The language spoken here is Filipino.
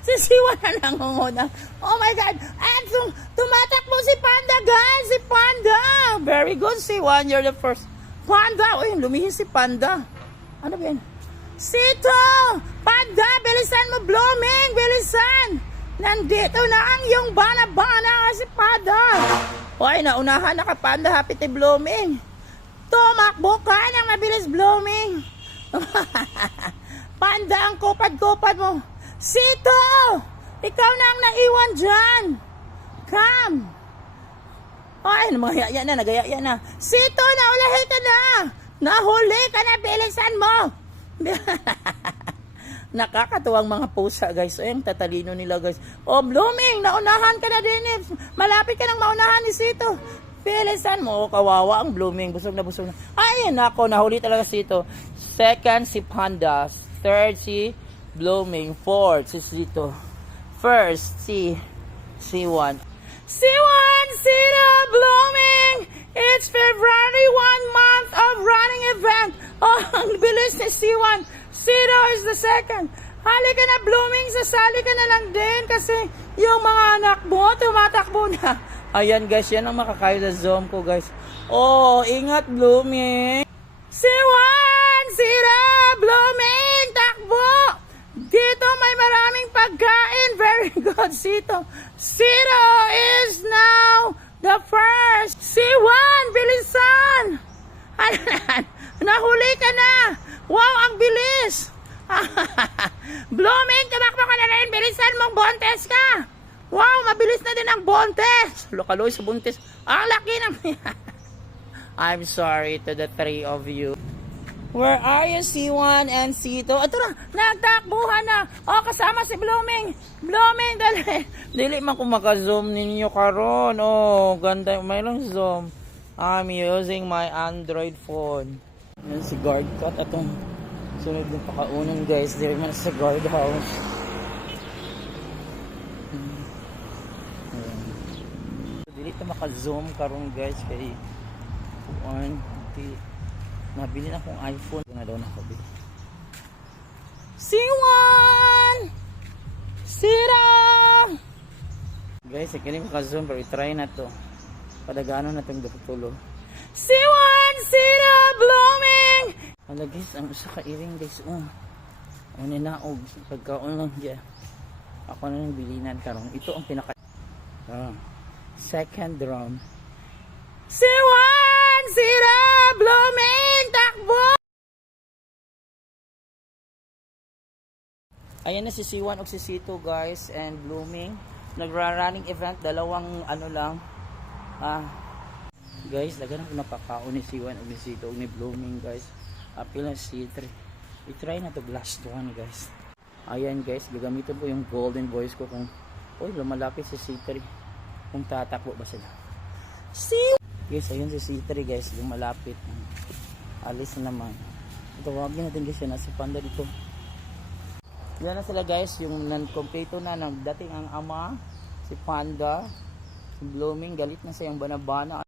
Si Siwan na nangunguna. Oh my God. And tumatakbo si Panda, guys. Si Panda. Very good, Siwan. You're the first. Panda. Uy, lumihis si Panda. Ano ba yan? Sito! Panda, bilisan mo, Blooming. Bilisan. Nandito na ang iyong bana-bana si Panda. Uy, naunahan na ka, Panda. Happy to Blooming. Tumakbo ka ng mabilis, Blooming. Panda, ang kupad-kupad mo. Sito! Ikaw na ang naiwan dyan. Come. Ay, nagayaya na, nagayaya na. Sito, naulahi ka na. Nahuli ka na, bilisan mo. Nakakatuwang mga pusa, guys. Ay, ang tatalino nila, guys. Oh, Blooming, naunahan ka na din. Malapit ka nang maunahan ni Sito. Bilisan mo. Oh, kawawa ang Blooming. Busog na busog na. Ay, nako, nahuli talaga Sito. Second, si Panda. Third, si Blooming. Fourth, si Sito. First, si C1. C1, Sito, Blooming! It's February 1 month of running event. Oh, ang bilis ni C1. Sito is the second. Halika na, Blooming. Sasali ka na lang din kasi yung mga anak mo tumatakbo na. Ayan, guys. Yan ang makakaya sa Zoom ko, guys. Oh, ingat, Blooming. C1, Sito, Blooming, takbo. Dito may maraming pagkain. Very good, Sito. Sito is now the first. C1, bilisan. Ayan, nahuli ka na. Wow, ang bilis. Blooming, tumakbo ka na rin. Bilisan mong bontes ka. Wow, mabilis na din ang bontes. Lokaloy sa bontes. Ang laki ng... I'm sorry to the three of you. Where are you, C1 and C2? Ito na, nagtakbuhan na. Oh, kasama si Blooming. Blooming, dali. Dili man kung maka-zoom ninyo karon. Oh, ganda. Mayroong zoom. I'm using my Android phone. Yan si guard cut. Atong sunod ng pakaunan, guys. Dili man sa guard house. Dili ito maka-zoom karon, guys. Kay one, two, nabili na akong iPhone. Na daw nakabili. C1! Sito! Guys, ikinig ko ka-zoom pero i-try na to. Padagano na itong tulo. C1! Sito! Blooming! Hala, guys, ang isa ka-iring, guys. Ang ninaog. Pagkaon lang dyan. Ako na yung bilinan karong. Ito ang pinaka... second round. C1! Sito! Blooming! Takbo! Ayan na si C1 o si C2, guys, and Blooming. Nagra-running event, dalawang ano lang. Guys, laga na napakaon ni C1 o ni C2 o ni Blooming, guys. Apil na C3. I-try na to last one, guys. Ayan, guys, gagamitin po yung golden voice ko kung lumalapit si C3. Kung tatakbo ba sila. Guys, ayun si C3, guys, yung malapit. Alis na naman. Tawagin natin, guys, yun. Nasa Panda dito. Yan na sila, guys, yung non-completo na ng dating ang ama, si Panda, si Blooming, galit na sa yung banabana.